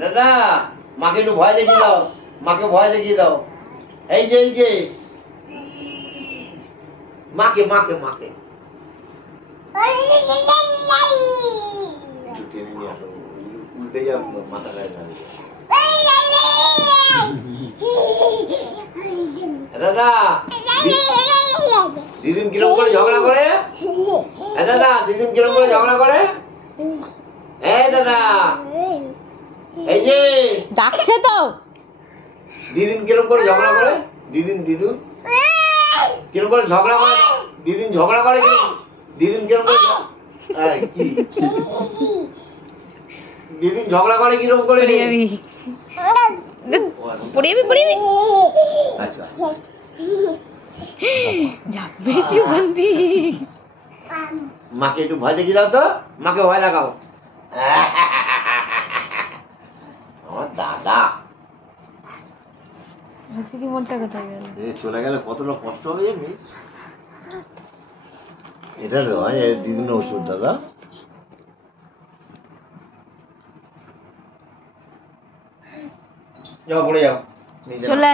দাদা মাকে একটু ভয় দেখিয়ে দাও, মাকে ভয় দেখিয়ে দাও। এই যে মাকে মাকে মাকে উল্টে যাও, মাথা গায়ে না। দাদা দিদিন কিরম করে ঝগড়া করে? দাদা দিদিন কিরম করে ঝগড়া করে? এই দাদা, এই যে ডাকছে তো। দিদিন কিরম করে ঝগড়া করে? দিদিন কিরম করে ঝগড়া করে? দিদিন ঝগড়া করে কি? দিদিন কিরম করে কি দিদিন ঝগড়া করে কিরম করে? পড়ে যাবি। আচ্ছা মাকে একটু ভয় দেখিয়ে দাও তো, মাকে ভয় দেখাও। আমার দাদা মনটা কোথায় গেল? চলে গেলে কতটা কষ্ট হবে জানিস? এটা নয় দিদিন ওষুধ দাদা। যাও পড়ে যাও, চলে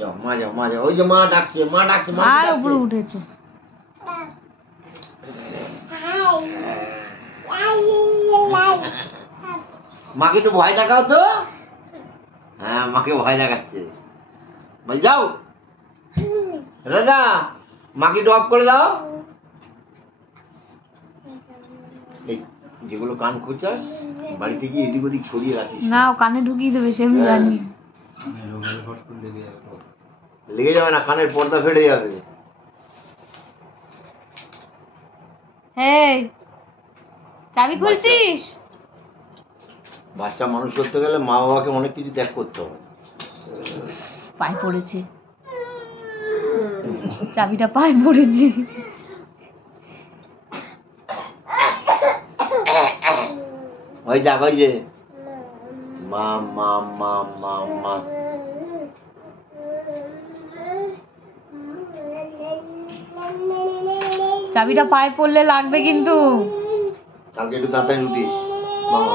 যাও মা যাও মা যাও। ওই যে মা ডাকছে মা ডাকছে মা আর উপরে উঠেছে। মাকে একটু ভয় দেখাও তো। হ্যাঁ মাকে ভয় দেখাচ্ছে। ভাই যাও দাদা, মাকে একটু অফ করে দাও। এই যেগুলো কান খোঁচাস বাড়িতে গিয়ে এদিক ওদিক ছড়িয়ে রাখিস না, ও কানে ঢুকিয়ে দেবে, সে আমি জানি। লেগে যাবে না, কানের পর্দা ফেটে যাবে। এই চাবি খুলছিস? বাচ্চা মানুষ করতে গেলে মা বাবাকে অনেক কিছু ত্যাগ করতে হবে। পায়ে পড়েছে, চাবিটা পায়ে পড়েছে। ওই দেখ ওই যে মা মা মা মা মা। চাবিটা পায়ে পড়লে লাগবে কিন্তু। কালকে একটু তাড়াতাড়ি উঠিস বাবা।